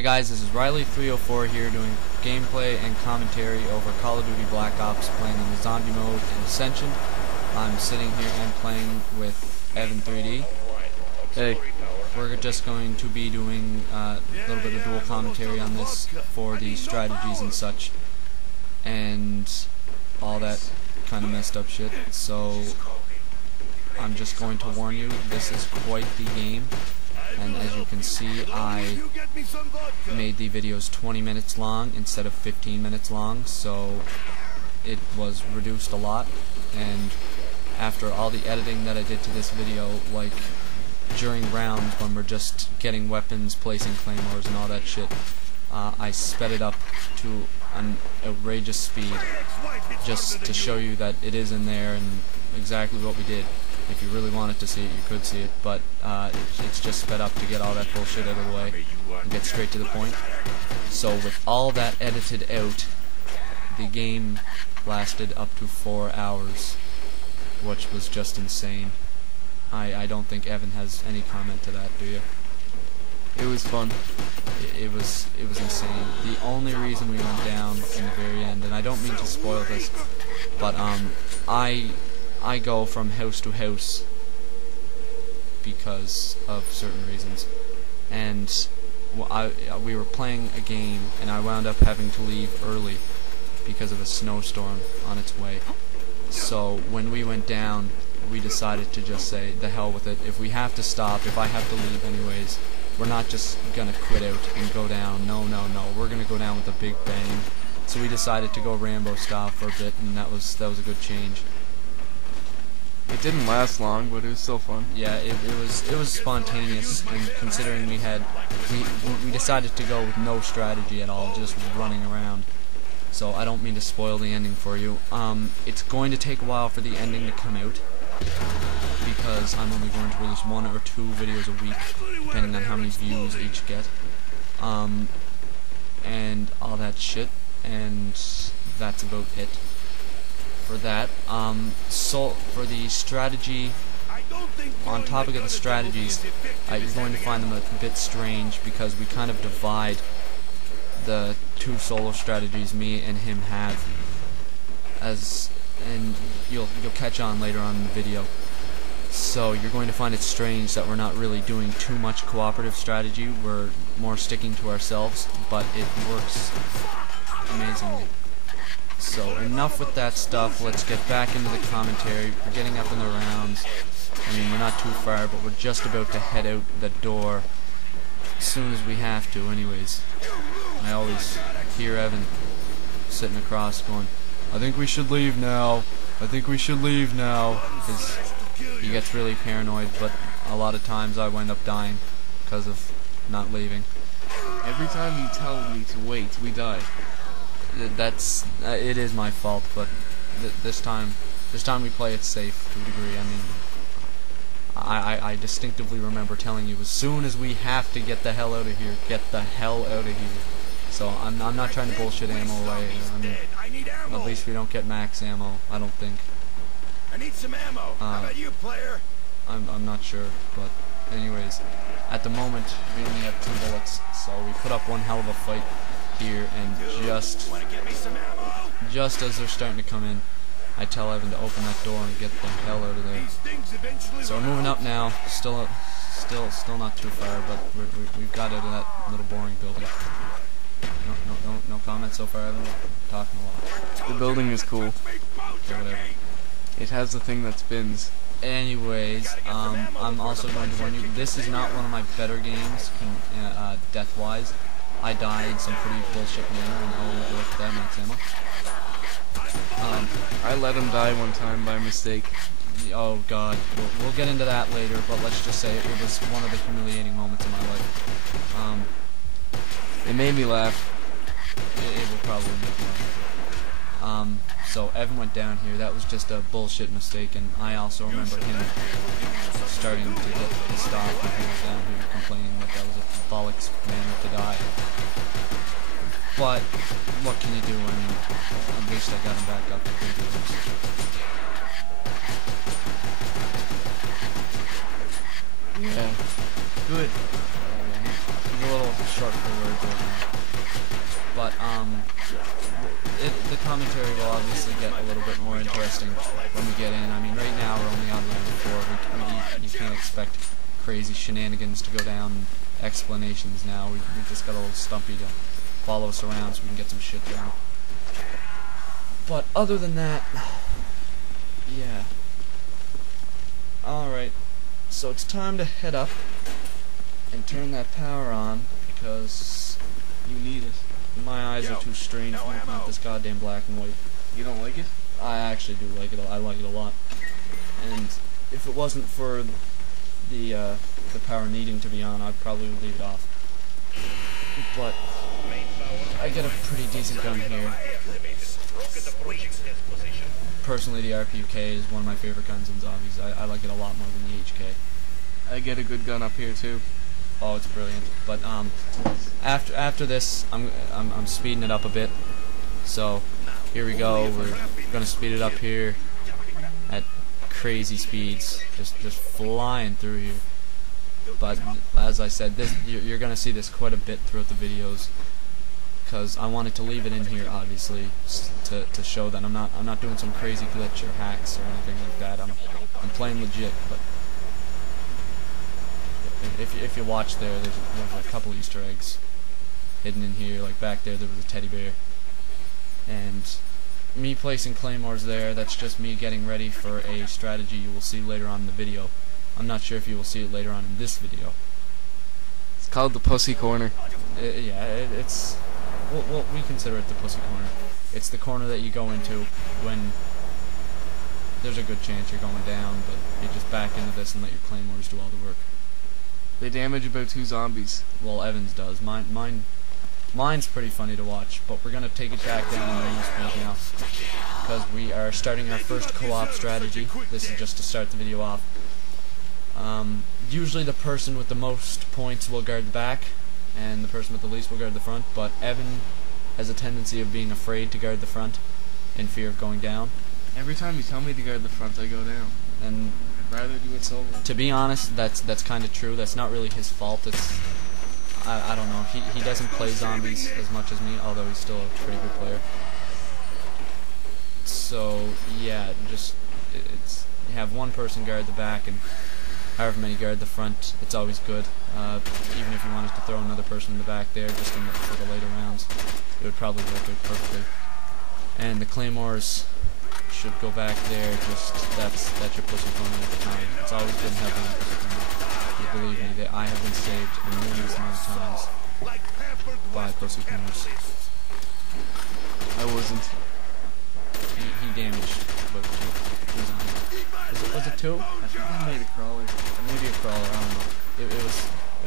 Hi guys, this is Riley304 here doing gameplay and commentary over Call of Duty Black Ops, playing in the zombie mode in Ascension. I'm sitting here and playing with Evan3D. Hey. We're just going to be doing a little bit of dual commentary on this for the strategies and such, and all that kind of messed up shit. So I'm just going to warn you, this is quite the game. And as you can see, I made the videos 20 minutes long instead of 15 minutes long, so it was reduced a lot. And after all the editing that I did to this video, like during rounds when we're just getting weapons, placing claymores and all that shit, I sped it up to an outrageous speed just to show you that it is in there and exactly what we did. If you really wanted to see it, you could see it, but it's just sped up to get all that bullshit out of the way and get straight to the point. So with all that edited out, the game lasted up to 4 hours, which was just insane. I don't think Evan has any comment to that, do you? It was fun. It was insane. The only reason we went down in the very end, and I don't mean to spoil this, but I go from house to house because of certain reasons, and we were playing a game and I wound up having to leave early because of a snowstorm on its way. So when we went down, we decided to just say the hell with it. If we have to stop, if I have to leave anyways, we're not just gonna quit out and go down. No, we're gonna go down with a big bang. So we decided to go Rambo style for a bit, and that was a good change. It didn't last long, but it was still fun. Yeah, it was spontaneous, and considering we decided to go with no strategy at all, just running around. So I don't mean to spoil the ending for you. It's going to take a while for the ending to come out, because I'm only going to release 1 or 2 videos a week, depending on how many views each get, and all that shit, and that's about it for that. So for the strategy, on topic of the strategies, you're going to find them a bit strange because we kind of divide the 2 solo strategies me and him have, and you'll catch on later on in the video. So you're going to find it strange that we're not really doing too much cooperative strategy. We're more sticking to ourselves, but it works amazingly. So enough with that stuff, let's get back into the commentary. We're getting up in the rounds. I mean, we're not too far, but we're just about to head out the door as soon as we have to anyways. I always hear Evan sitting across going, I think we should leave now, I think we should leave now, because he gets really paranoid, but a lot of times I wind up dying because of not leaving. Every time you tell me to wait, we die. That's it is my fault, but this time we play it safe to a degree. I mean, I distinctively remember telling you as soon as we have to get the hell out of here, get the hell out of here. So I'm not trying to bullshit ammo away. I mean, at least we don't get max ammo. I don't think. I need some ammo. How about you, player? I'm not sure, but anyways, at the moment we only have 2 bullets, so we put up one hell of a fight here, and just as they're starting to come in, I tell Evan to open that door and get the hell out of there. So we're moving up now, still not too far, but we've got out of that little boring building. No comments so far, Evan? I'm talking a lot. The building is cool. Okay, whatever. It has the thing that spins. Anyways, I'm also going to warn you, this is not one of my better games, death-wise. I died in some pretty bullshit manner, and I'll work that max ammo. I let him die one time by mistake. Oh god, we'll get into that later, but let's just say it was one of the humiliating moments in my life. It made me laugh. It will probably make me laugh. So Evan went down here. That was just a bullshit mistake, and I also remember him starting to get pissed off when he was down here complaining that that was a bollocks manner to die. But what can you do? I mean, at least I got him back up. Yeah. Good. He's a little short for words. the commentary will obviously get a little bit more interesting when we get in. I mean, right now we're only on round 4. You can't expect crazy shenanigans to go down, and explanations now. We just got a little Stumpy to follow us around so we can get some shit done. But other than that, yeah. Alright, so it's time to head up and turn that power on because You need it. my eyes are too strained from looking at this goddamn black and white. You don't like it? I actually do like it. I like it a lot. And if it wasn't for the power needing to be on, I'd probably leave it off. But I get a pretty decent gun here. Personally, the RPUK is one of my favorite guns in zombies. I like it a lot more than the HK. I get a good gun up here too. Oh, it's brilliant. But after this, I'm speeding it up a bit. So here we go. We're gonna speed it up here at crazy speeds, just flying through here. But as I said, you're gonna see this quite a bit throughout the videos, because I wanted to leave it in here, obviously, to show that I'm not doing some crazy glitch or hacks or anything like that. I'm playing legit. But if you watch there's a couple Easter eggs hidden in here. Like back there was a teddy bear, and me placing claymores there, that's just me getting ready for a strategy you will see later on in the video. I'm not sure if you will see it later on in this video. It's called the Pussy Corner. It's we consider it the pussy corner. It's the corner that you go into when there's a good chance you're going down, but you just back into this and let your claymores do all the work. They damage about 2 zombies. Well, Evans does. Mine's pretty funny to watch, but we're gonna take it back down to normal speed now, because we are starting our first co-op strategy. This is just to start the video off. Usually the person with the most points will guard the back, and the person with the least will guard the front, but Evan has a tendency of being afraid to guard the front in fear of going down. Every time you tell me to guard the front, I go down. And I'd rather do it solo. to be honest, that's kind of true. That's not really his fault. It's I don't know. He doesn't play zombies as much as me, although he's still a pretty good player. So yeah, it's you have one person guard the back and however many guard the front. It's always good. Even if you wanted to throw another person in the back there, just for the later rounds, it would probably work out perfectly. And the claymores should go back there. Just that's your pussy corner at the time. It's always been heavy on pussy corner. Believe me, that I have been saved a numerous amount of times by pussy corners. I wasn't. He damaged about 2. Was it 2? I think I made a crawler. Maybe a crawler. I don't know.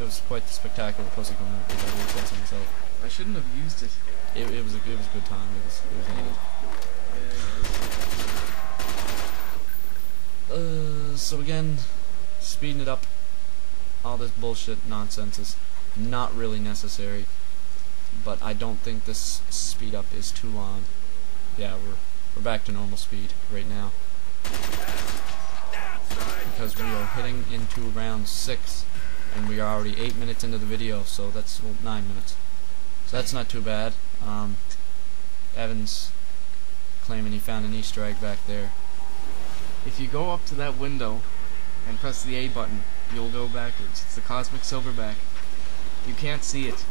It was quite the spectacular pussy corner, if I would say so myself. I shouldn't have used it. It was a good time. It was needed. So again, speeding it up. All this bullshit nonsense is not really necessary, but I don't think this speed up is too long. Yeah, we're back to normal speed right now, because we are heading into round 6, and we are already 8 minutes into the video, so that's 9 minutes. So that's not too bad. Evan's claiming he found an Easter egg back there. If you go up to that window and press the A button, you'll go backwards. It's the cosmic silverback. You can't see it.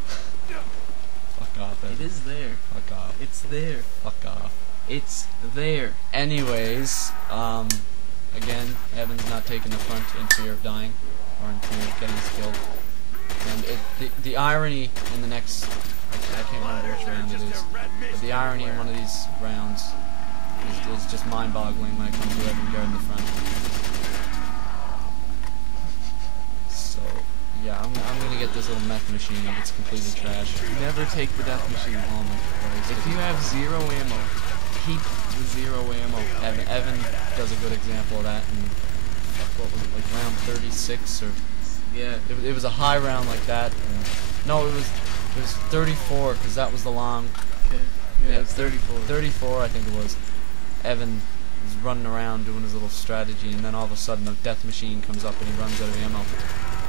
Fuck off, Evan. It is there. Fuck off. It's there. Fuck off. It's there. Anyways, again, Evan's not taking the front in fear of dying, or in fear of getting killed. And the irony in the next, I can't remember which round it is, but the irony in one of these rounds is just mind-boggling when it comes to Evan guarding the front. So, yeah, I'm gonna get this little meth machine. It's completely trash. Never take the death machine. Oh my Christ. If you have 0 ammo, keep the 0 ammo. Evan does a good example of that, and what was it, like round 36 or? Yeah. It was a high round like that. And no, it was 34, because that was the long. Okay. Yeah, it's 34. 34, I think it was. Evan was running around doing his little strategy, and then all of a sudden a death machine comes up and he runs out of ammo.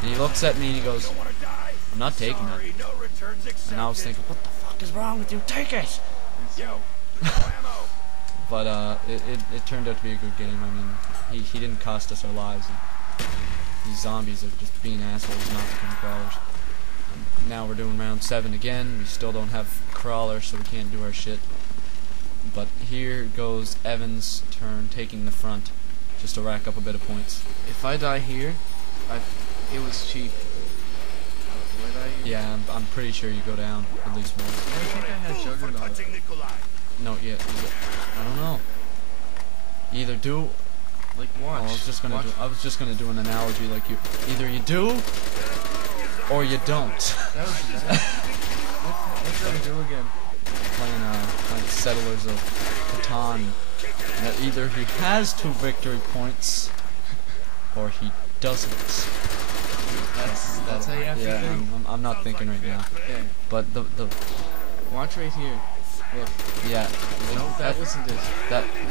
And he looks at me and he goes, "I'm not taking that." And I was thinking, what the fuck, is wrong with you? Take it! Yo, no ammo. But it turned out to be a good game. I mean, he didn't cost us our lives. These zombies are just being assholes, not becoming crawlers. And now we're doing round 7 again. We still don't have crawlers, so we can't do our shit. But here goes Evan's turn, taking the front, just to rack up a bit of points. If I die here, it was cheap. Did I die here? Yeah, I'm pretty sure you go down at least once. I think I had Juggernaut. No, yeah, I don't know. Either do. Like, watch. Oh, I was just gonna do an analogy like you. Either you do, or you don't. That was bad. What's that do again? Playing Settlers of Catan. That either he has 2 victory points, or he doesn't. That's how you have to Yeah, think. I'm not thinking right now. Okay. But the Watch right here. Look. yeah. No, that wasn't it.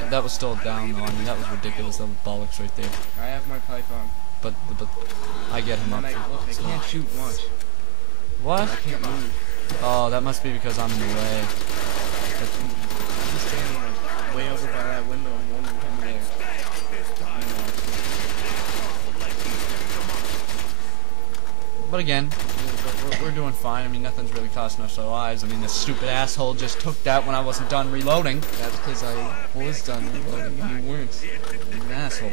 That was still down though. I mean, that was ridiculous. That was bollocks right there. I have my Python. But I get him up. And look, I can't shoot. Watch. What? I can't move. Oh, that must be because I'm in the way. He's standing like way over by that window and won't come there. But again, we're doing fine. I mean, nothing's really costing us our lives. I mean, this stupid asshole just took that when I wasn't done reloading. That's because I was done reloading and you weren't. You're an asshole.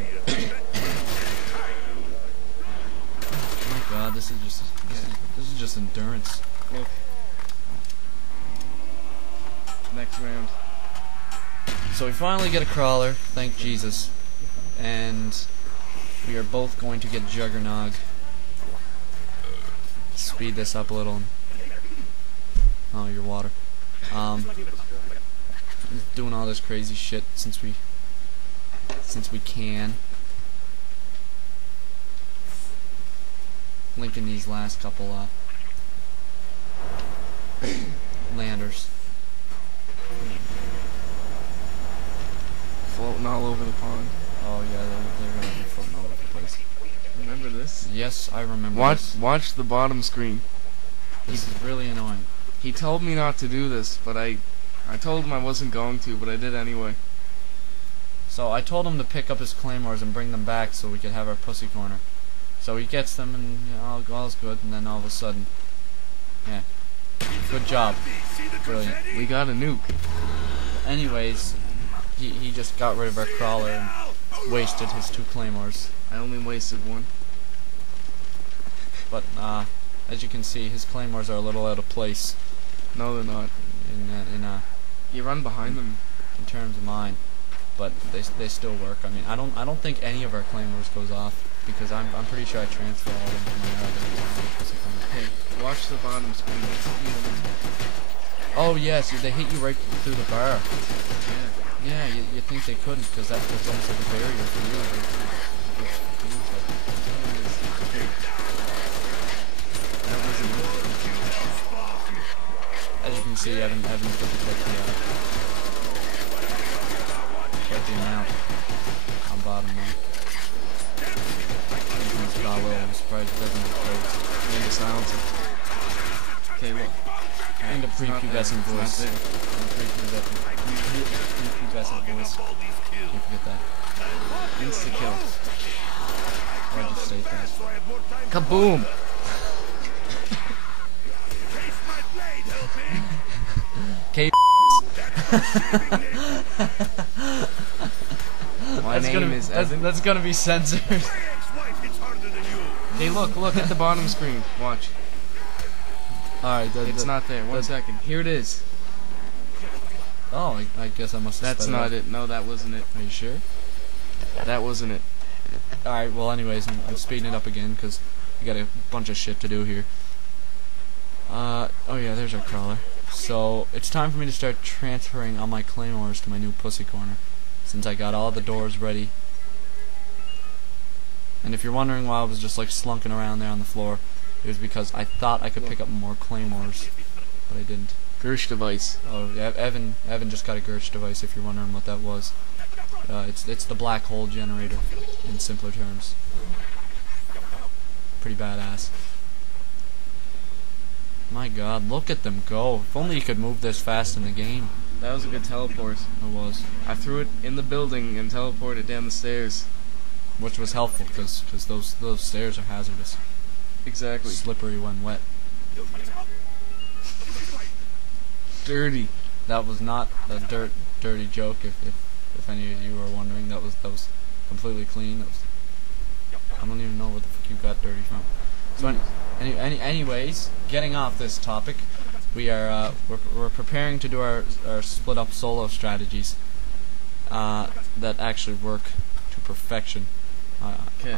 Oh my god, this is just endurance. Look. Next round. So we finally get a crawler, thank Jesus. And we are both going to get Juggernog. Speed this up a little. Oh, your water. Doing all this crazy shit since we can. Linking these last couple landers. Floating all over the pond. Oh yeah, they're gonna be floating all over the place. Remember this? Yes, I remember. Watch the bottom screen. This is really annoying. He told me not to do this, but I told him I wasn't going to, but I did anyway. So I told him to pick up his claymores and bring them back so we could have our pussy corner. So he gets them and all's good, and then all of a sudden, yeah, good job, brilliant. We got a nuke. Anyways, he just got rid of our crawler and wasted his 2 claymores. I only wasted 1. But as you can see, his claymores are a little out of place. No, they're not. In You run behind them. in terms of mine, but they still work. I mean, I don't think any of our claymores goes off because I'm pretty sure I transfer all of them to my other. Hey, watch the bottom screen. Oh yes, they hit you right through the bar. Yeah, you think they couldn't because that's almost like a barrier for you. That wasn't it. As you can see, Evan put the amount on bottom one. I'm surprised it doesn't explode. And the silencer. Okay, look. And a prepubescent voice. Prepubescent voice. Can't forget that. Insta kill. I'll just state that. Kaboom! K. My name is Evan. That's gonna be censored. Hey, look at the bottom screen. Watch. Alright, It's not there. One second. Here it is. Oh, I guess I must have That's sped not up. it. No, that wasn't it. Are you sure? That wasn't it. Alright, well anyways, I'm speeding it up again because we got a bunch of shit to do here. Oh yeah, there's our crawler. So, it's time for me to start transferring all my claymores to my new pussy corner, since I got all the doors ready. And if you're wondering why I was just like slunking around there on the floor, it was because I thought I could pick up more claymores, but I didn't. Gersh device. Oh, yeah, Evan just got a Gersh device if you're wondering what that was. It's the black hole generator, in simpler terms. Pretty badass. Am My god, look at them go. If only you could move this fast in the game. That was a good teleport. It was. I threw it in the building and teleported down the stairs. Which was helpful, because those stairs are hazardous. Exactly. Slippery when wet. Dirty. That was not a dirty joke, if any of you were wondering. That was completely clean. That was, I don't even know where the fuck you got dirty from. So anyways, getting off this topic, we're preparing to do our split up solo strategies that actually work to perfection. Okay.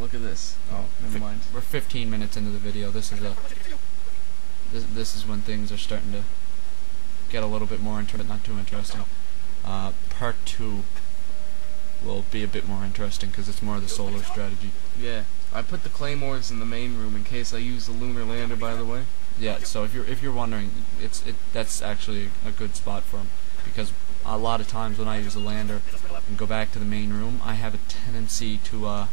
Look at this. Oh, never mind. We're 15 minutes into the video. This is when things are starting to get a little bit more not too interesting. Part 2 will be a bit more interesting because it's more of the solo strategy. Yeah, I put the claymores in the main room in case I use the lunar lander. By the way. Yeah. So if you're wondering, that's actually a good spot for them, because a lot of times when I use a lander and go back to the main room, I have a tendency to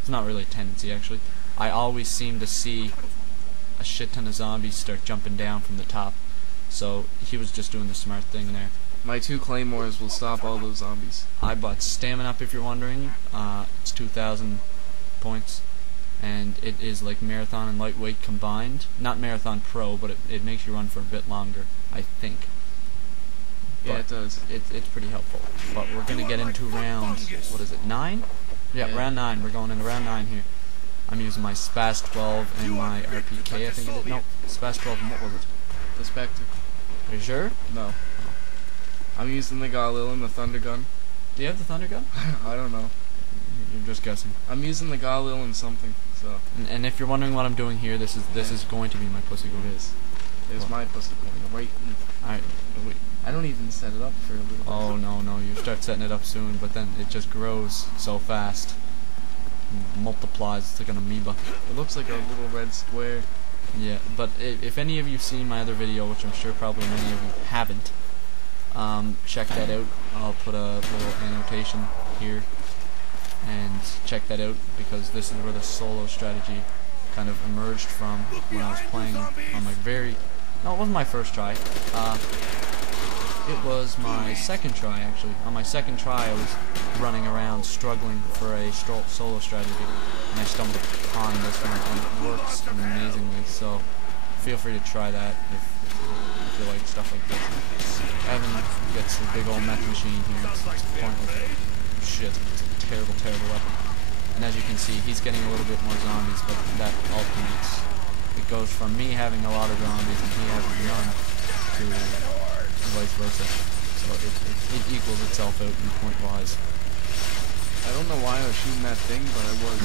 it's not really a tendency actually. I always seem to see a shit ton of zombies start jumping down from the top. So he was just doing the smart thing there. My 2 claymores will stop all those zombies. I bought stamina up if you're wondering. It's 2,000 points, and it is like marathon and lightweight combined. Not marathon pro, but it makes you run for a bit longer, I think. Yeah, But it does. It's pretty helpful. But we're gonna get into round, what is it, 9? Yeah, round 9. We're going into round 9 here. I'm using my Spas 12 and my RPK, I think it is. No, Spas 12 and what was it? The Spectre. Are you sure? No. I'm using the Galil and the Thunder Gun. Do you have the Thunder Gun? I don't know. You're just guessing. I'm using the Galil and something. So. And if you're wondering what I'm doing here, this is going to be my pussy gun. It is. It's my pussy coin. Right. Alright, wait. I don't even set it up for a little bit. Oh no, you start setting it up soon, but then it just grows so fast. Multiplies, it's like an amoeba. It looks like a little red square. Yeah, but if any of you seen my other video, which I'm sure probably many of you haven't, check that out. I'll put a little annotation here, and check that out, because this is where the solo strategy kind of emerged from when I was playing on my no, it wasn't my first try. It was my second try, actually. On my second try, I was running around struggling for a solo strategy, and I stumbled upon this one, and it works amazingly. So feel free to try that if you like stuff like this. Evan gets the big old mech machine here. It's pointless. Shit, it's a terrible weapon. And as you can see, he's getting a little bit more zombies, but that alternates. It goes from me having a lot of zombies and he having none to vice versa. So it equals itself out in point-wise. I don't know why I was shooting that thing, but I was.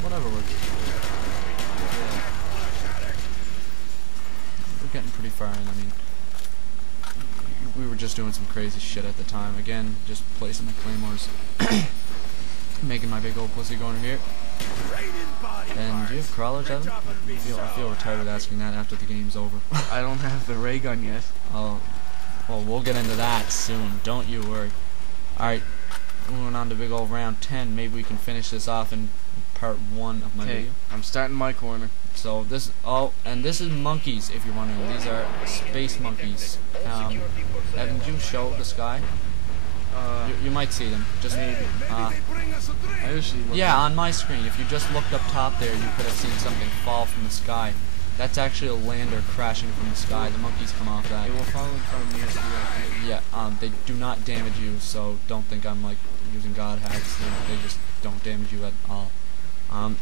Whatever works. Yeah. We're getting pretty far in. I mean, we were just doing some crazy shit at the time. Again, just placing my claymores. Making my big old pussy going here. And do you have crawlers, Evan? I feel retarded asking that after the game's over. I don't have the ray gun yet. Oh, well, we'll get into that soon. Don't you worry. Alright, moving on to big old round 10. Maybe we can finish this off in part 1 of my video. I'm starting my corner. So this, and this is monkeys, if you're wondering. These are space monkeys. Evan, did you show the sky? You might see them. Just maybe. I usually look on my screen. If you just looked up top there, you could have seen something fall from the sky. That's actually a lander crashing from the sky. The monkeys come off that. They will fall in front of me as well. Yeah, they do not damage you, so don't think I'm like using god hacks. They just don't damage you at all.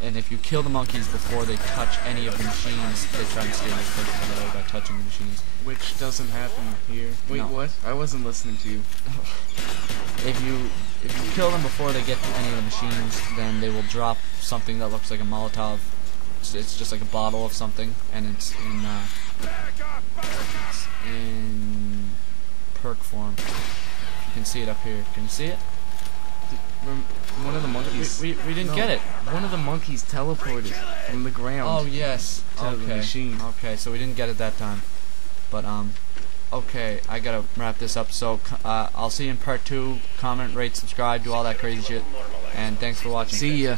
And if you kill the monkeys before they touch any of the machines, they try and steal your person away by touching the machines. Which doesn't happen here. Wait, No. what? I wasn't listening to you. If you kill them before they get to any of the machines, then they will drop something that looks like a Molotov. It's just like a bottle of something, and it's in perk form. You can see it up here. Can you see it? One of the monkeys. We didn't get it. One of the monkeys teleported from the ground. Oh yes. To the machine. Okay, so we didn't get it that time. But okay, I gotta wrap this up. So I'll see you in part 2. Comment, rate, subscribe, do all that crazy shit. And thanks for watching. See ya.